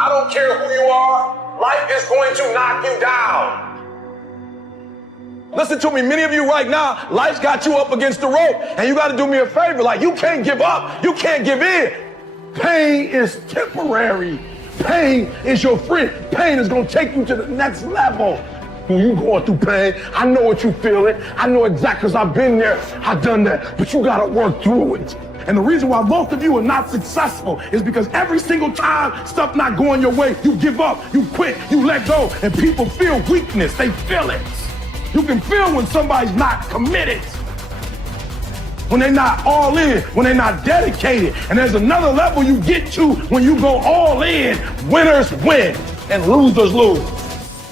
I don't care who you are. Life is going to knock you down. Listen to me, many of you right now, life's got you up against the rope, and you got to do me a favor. Like, you can't give up. You can't give in. Pain is temporary. Pain is your friend. Pain is going to take you to the next level. When you going through pain, I know what you feeling. I know exactly, because I've been there. I've done that. But you got to work through it. And the reason why most of you are not successful is because every single time stuff not going your way, you give up, you quit, you let go, and people feel weakness. They feel it. You can feel when somebody's not committed, when they're not all in, when they're not dedicated. And there's another level you get to when you go all in. Winners win and losers lose.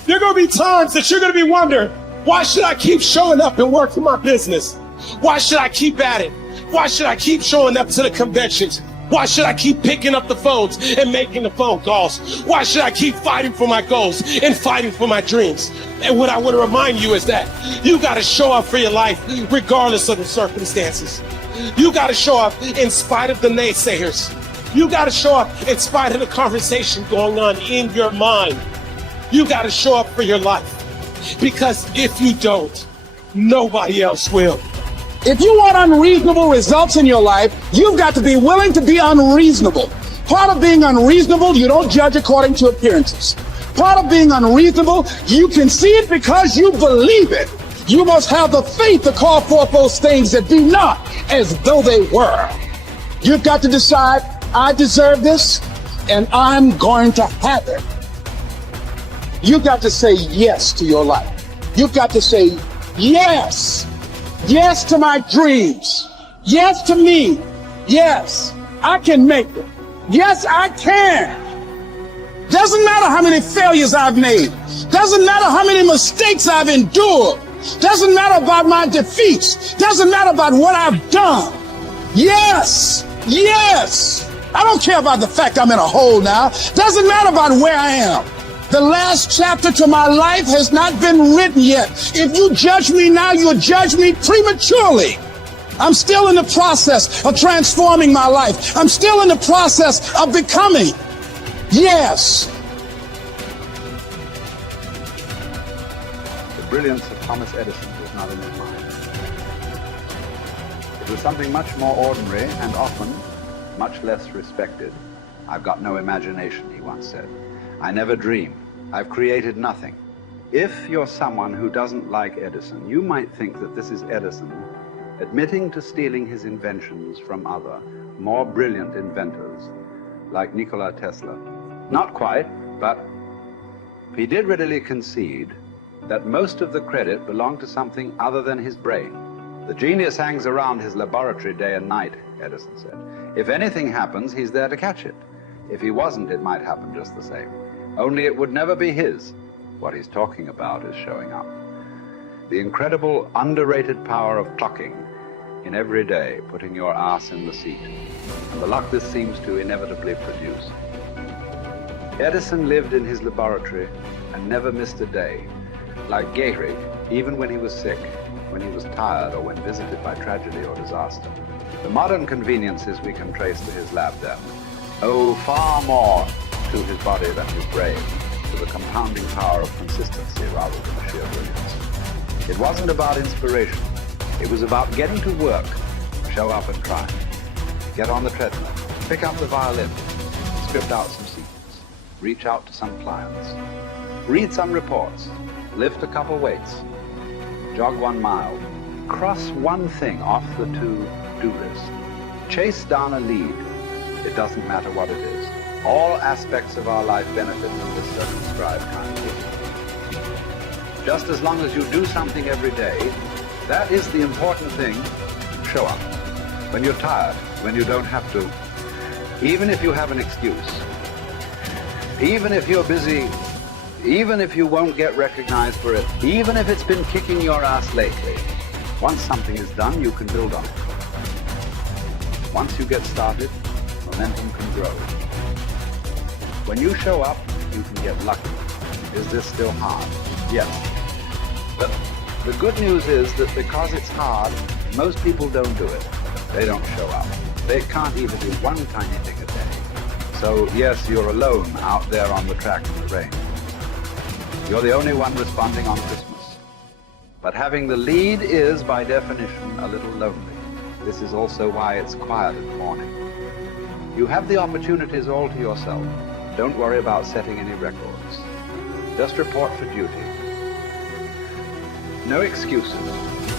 There are going to be times that you're going to be wondering, why should I keep showing up and working my business? Why should I keep at it? Why should I keep showing up to the conventions? Why should I keep picking up the phones and making the phone calls? Why should I keep fighting for my goals and fighting for my dreams? And what I want to remind you is that you got to show up for your life regardless of the circumstances. You got to show up in spite of the naysayers. You got to show up in spite of the conversation going on in your mind. You got to show up for your life, because if you don't, nobody else will. If you want unreasonable results in your life, you've got to be willing to be unreasonable. Part of being unreasonable, you don't judge according to appearances. Part of being unreasonable, you can see it because you believe it. You must have the faith to call forth those things that be not as though they were. You've got to decide, I deserve this, and I'm going to have it. You've got to say yes to your life. You've got to say yes. Yes to my dreams. Yes to me. Yes, I can make it. Yes, I can. Doesn't matter how many failures I've made. Doesn't matter how many mistakes I've endured. Doesn't matter about my defeats. Doesn't matter about what I've done. Yes, yes. I don't care about the fact I'm in a hole now. Doesn't matter about where I am. The last chapter to my life has not been written yet. If you judge me now, you'll judge me prematurely. I'm still in the process of transforming my life. I'm still in the process of becoming. Yes. The brilliance of Thomas Edison was not in his mind. It was something much more ordinary and often much less respected. I've got no imagination, he once said. I never dream. I've created nothing. If you're someone who doesn't like Edison, you might think that this is Edison admitting to stealing his inventions from other, more brilliant inventors, like Nikola Tesla. Not quite, but he did readily concede that most of the credit belonged to something other than his brain. The genius hangs around his laboratory day and night, Edison said. If anything happens, he's there to catch it. If he wasn't, it might happen just the same. Only it would never be his. What he's talking about is showing up. The incredible, underrated power of clocking in every day, putting your ass in the seat, and the luck this seems to inevitably produce. Edison lived in his laboratory and never missed a day. Like Gehrig, even when he was sick, when he was tired, or when visited by tragedy or disaster. The modern conveniences we can trace to his lab then owe far more to his body than his brain, to the compounding power of consistency rather than sheer brilliance. It wasn't about inspiration. It was about getting to work, show up and try. Get on the treadmill, pick up the violin, script out some sequence, reach out to some clients, read some reports, lift a couple weights, jog 1 mile, cross one thing off the to-do list, chase down a lead. It doesn't matter what it is. All aspects of our life benefit from this circumscribed kind of work. Just as long as you do something every day, that is the important thing. Show up. When you're tired, when you don't have to, even if you have an excuse, even if you're busy, even if you won't get recognized for it, even if it's been kicking your ass lately, once something is done, you can build on it. Once you get started, momentum can grow. When you show up, you can get lucky. Is this still hard? Yes. But the good news is that because it's hard, most people don't do it. They don't show up. They can't even do one tiny thing a day. So So yes, you're alone out there on the track in the rain. You're the only one responding on Christmas. But having the lead is, by definition, a little lonely. This is also why it's quiet in the morning. You have the opportunities all to yourself. Don't worry about setting any records. Just report for duty. No excuses.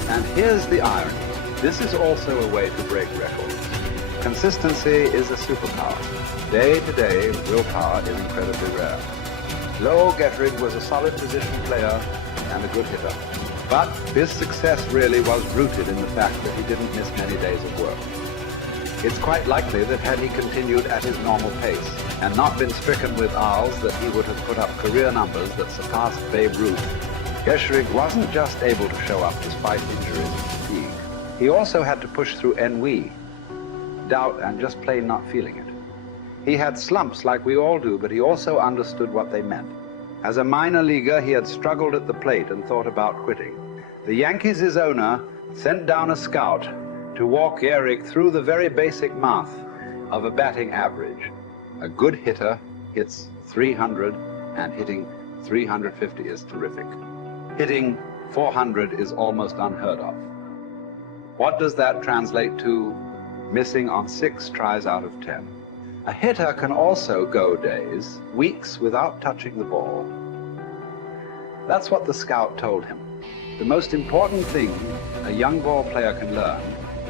And here's the irony. This is also a way to break records. Consistency is a superpower. Day to day, willpower is incredibly rare. Lowell Gettrig was a solid position player and a good hitter. But his success really was rooted in the fact that he didn't miss many days of work. It's quite likely that had he continued at his normal pace and not been stricken with R's, that he would have put up career numbers that surpassed Babe Ruth. Gettrig wasn't just able to show up despite injuries and fatigue. He also had to push through ennui, doubt, and just plain not feeling it. He had slumps like we all do, but he also understood what they meant. As a minor leaguer, he had struggled at the plate and thought about quitting. The Yankees' owner sent down a scout to walk Gehrig through the very basic math of a batting average. A good hitter hits 300, and hitting 350 is terrific. Hitting 400 is almost unheard of. What does that translate to? Missing on 6 tries out of 10. A hitter can also go days, weeks without touching the ball. That's what the scout told him. The most important thing a young ball player can learn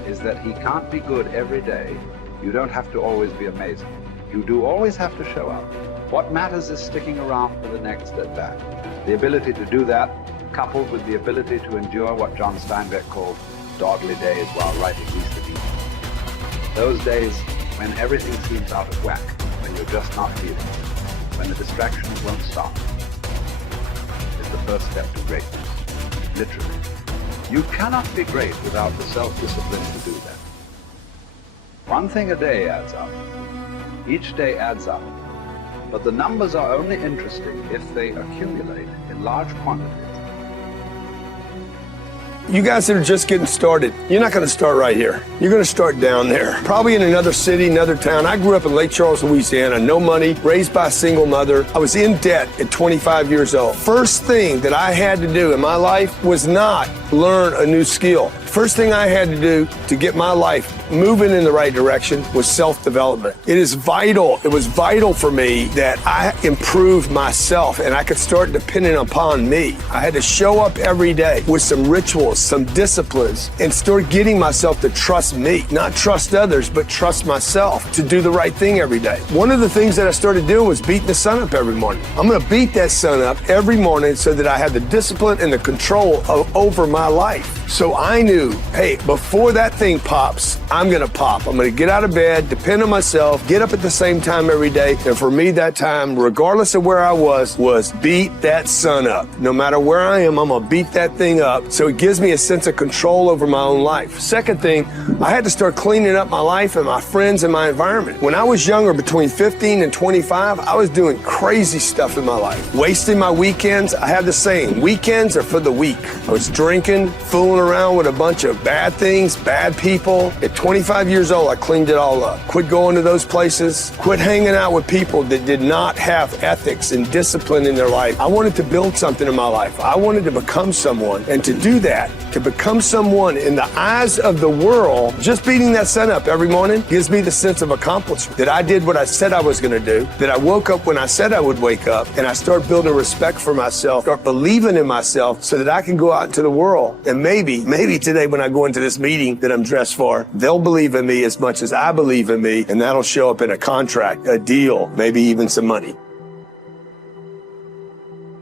is that he can't be good every day. You don't have to always be amazing. You do always have to show up. What matters is sticking around for the next at-bat. The ability to do that, coupled with the ability to endure what John Steinbeck called dogly days while writing Easter Eve. Those days when everything seems out of whack, when you're just not feeling it, when the distractions won't stop, is the first step to greatness. Literally. You cannot be great without the self-discipline to do that. One thing a day adds up. Each day adds up. But the numbers are only interesting if they accumulate in large quantities. You guys that are just getting started, you're not going to start right here. You're going to start down there, probably in another city, another town. I grew up in Lake Charles, Louisiana, no money, raised by a single mother. I was in debt at 25 years old. First thing that I had to do in my life was not learn a new skill. First thing I had to do to get my life moving in the right direction was self-development. It is vital. It was vital for me that I improved myself and I could start depending upon me. I had to show up every day with some rituals, some disciplines, and start getting myself to trust me, not trust others, but trust myself to do the right thing every day. One of the things that I started doing was beating the sun up every morning. I'm going to beat that sun up every morning so that I have the discipline and the control over my life. So I knew, hey, before that thing pops, I'm going to pop. I'm going to get out of bed, depend on myself, get up at the same time every day. And for me, that time, regardless of where I was beat that sun up. No matter where I am, I'm going to beat that thing up. So it gives me a sense of control over my own life. Second thing, I had to start cleaning up my life and my friends and my environment. When I was younger, between 15 and 25, I was doing crazy stuff in my life. Wasting my weekends. I have the saying, weekends are for the weak. I was drinking, fooling around with a bunch of bad things, bad people. At 25 years old, I cleaned it all up. Quit going to those places. Quit hanging out with people that did not have ethics and discipline in their life. I wanted to build something in my life. I wanted to become someone. And to do that, to become someone in the eyes of the world, just beating that sun up every morning gives me the sense of accomplishment. That I did what I said I was going to do. That I woke up when I said I would wake up. And I start building respect for myself. Start believing in myself so that I can go out into the world. And maybe today when I go into this meeting that I'm dressed for, they'll believe in me as much as I believe in me. And that'll show up in a contract, a deal, maybe even some money.